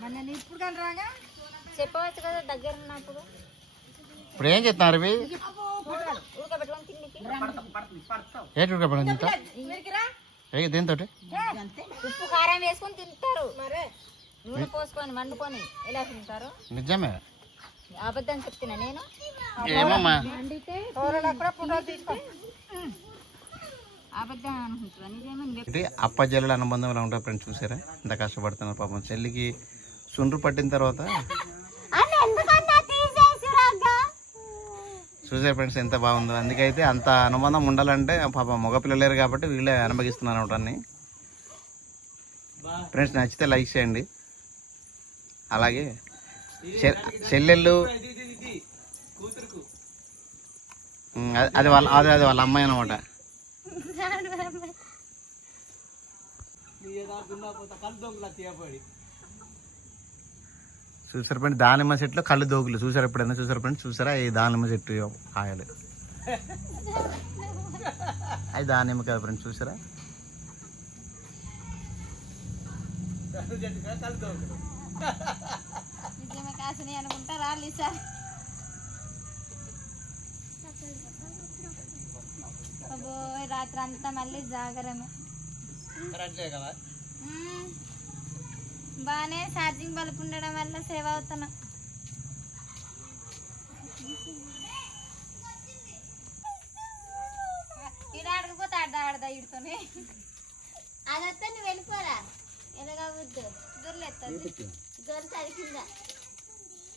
మరి నేను ఇప్పుడు కానీ రాగా? చెప్పవచ్చు కదా దగ్గర ఉన్నప్పుడు. ఇప్పుడు ఏం ఉడకబెట్టుకొని కిందికి ఏంటి ఉడకబడి తింటా ఏ దీంతో ఉప్పు కారం వేసుకొని తింటారు. మరే. నూనె పోసుకొని వండుకొని ఎలా తింటారు? నిజమే. అబద్ధం చెప్తున్నా నేను. ఏమమ్మా? అబద్ధం అనుకుంటున్నా. అప్ప అనుబంధం ఎలా ఉంటుంది ఫ్రెండ్స్ చూసారా? ఎంత కష్టపడుతున్నారు పాపం. చెల్లికి సుండ్రు పట్టిన తర్వాత? చూసారు ఫ్రెండ్స్ ఎంత బాగుందో. అందుకైతే అంత అనుబంధం ఉండాలంటే పాపం మగపిల్లలు లేరు కాబట్టి వీళ్ళే అనుభవిస్తున్నారు అవటాన్ని ఫ్రెండ్స్ నచ్చితే లైక్ చేయండి. అలాగే చెల్లెళ్ళు అది- అది వాళ్ళ అది అది వాళ్ళ అమ్మాయి అనమాట చూసారు ఫ్రెండ్స్ దానిమ్మ చెట్లు కళ్ళు దోగులు. చూసారు ఎప్పుడైనా? చూసారు ఫ్రెండ్స్ చూసారా? ఈ దానిమ్మ చెట్టు కాయలు. అది దానిమ్మ కదా ఫ్రెండ్స్ చూసారా? రాత్రి అంతా మళ్ళీ జాగరమే. బాగానే ఛార్జింగ్ బల్బ్ ఉండడం వల్ల సేవ్ అవుతున్నా. ఈడ ఆడకపోతే ఆడ ఆడదా ఈడుతోనే? అదంతా నువ్వు వెళ్ళిపోరా. ఎలాగవద్దు దొరలేదు దొరుకుతుంది కింద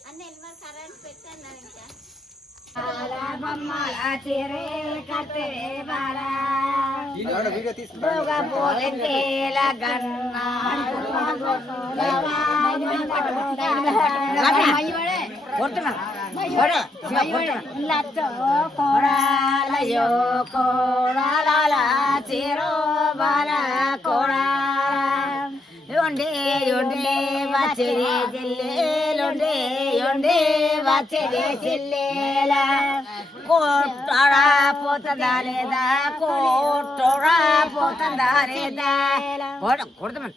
అన్న వెళ్ళిపోయి కరెంట్ పెట్టాను ఇంకా. కోడాలయో కోడాల చిరో బాల కోడా യൊണ്ടേ യൊണ്ടേ വാച്ചരേ ചെല്ലേലൊണ്ടേ യൊണ്ടേ വാച്ചരേ ചെല്ലേല. കോട്ടോട പോത്തന്താരേത? കോട്ടോട പോത്തന്താരേത? കൊടുത്തമൻ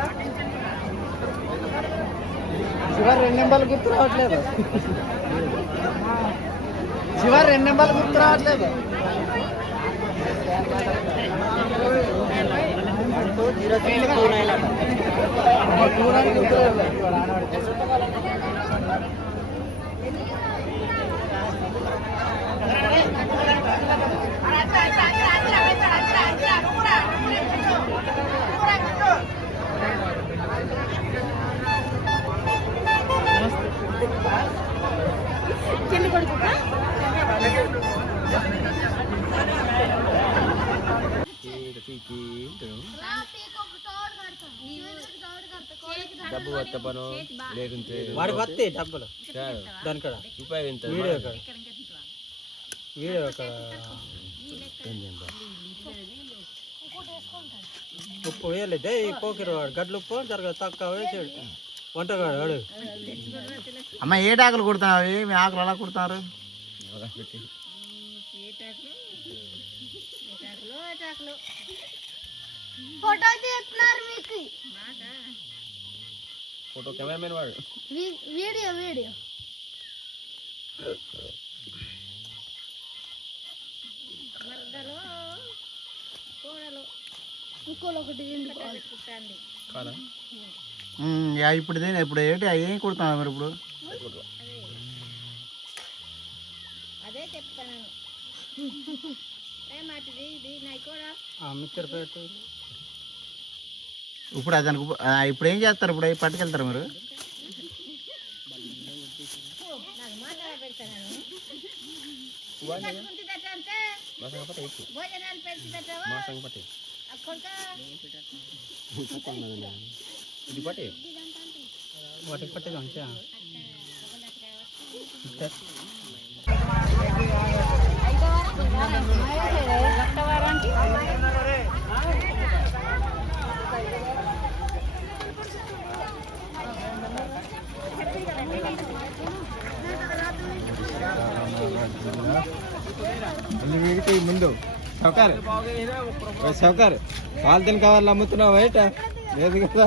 Thank you. శివారు రెండు నెంబర్లు గుర్తు రావట్లేదు శివారు రెండు నెంబర్లు గుర్తు రావట్లేదు డబ్బు వత్తపను లేకుంటే వాడికి వస్తే డబ్బులు. దాని కాడ ఉపయోగించాలి. వీడియో వీడియో కాడ ఉప్పు వేయలేదే. ఈ పోకిరి వాడు. గడ్లు ఉప్పు జరగ తక్కువ వేసాడు వంటగాడు వాడు. అమ్మ ఏ ఆకులు కుడుతున్నావు? మీ ఆకులు అలా కుడుతున్నారు? ఫోటో తీస్తున్నారు మీకు. ఫోటో కెమెరామెన్ వాడు. Video video. కాదా? ఉమ్, యా, ఇప్పుడు ఇదే ఇప్పుడు ఏంటి అవి ఏం కుడుతున్నారు మీరు ఇప్పుడు? అదే చెప్తాను. ఇప్పుడు ఆ, ఇప్పుడు ఏం చేస్తారు? ఇప్పుడు అవి పట్టుకెళ్తారు మీరు? ఇది పట్టి. వాటికి పట్టేది మంచిగా. ముందు వీడికి ముందు సౌకారు సౌకారు పాలిథిన్ కవర్లు అమ్ముతున్నావు బయట? లేదు కదా.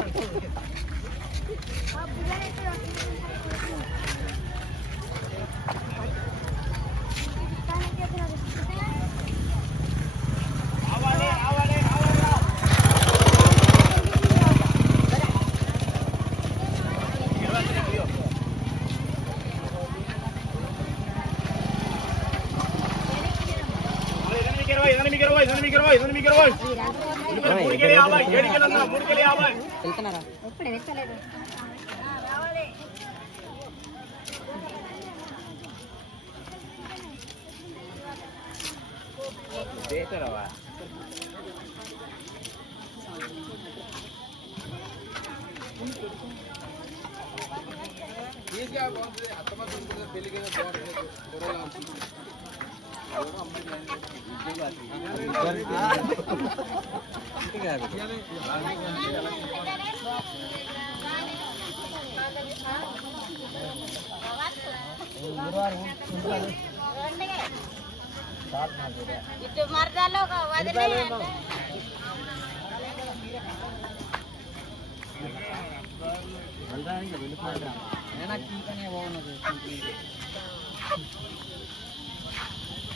ఐదుకి ఇరవై మూడుకి యాభై ఏడుకి మూడుకి యాభై. చేస్తారా ఈజీగా బాగుంటుంది అత్తమ్మ పెళ్ళికి బాగుంటుంది ఇటు మరదాలో ఒక వదిలే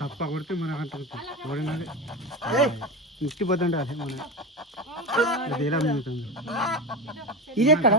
తప్ప కొడితే అంత ఓడినది ఇంటిపోతుంటే అదే మన ఇది ఎక్కడ?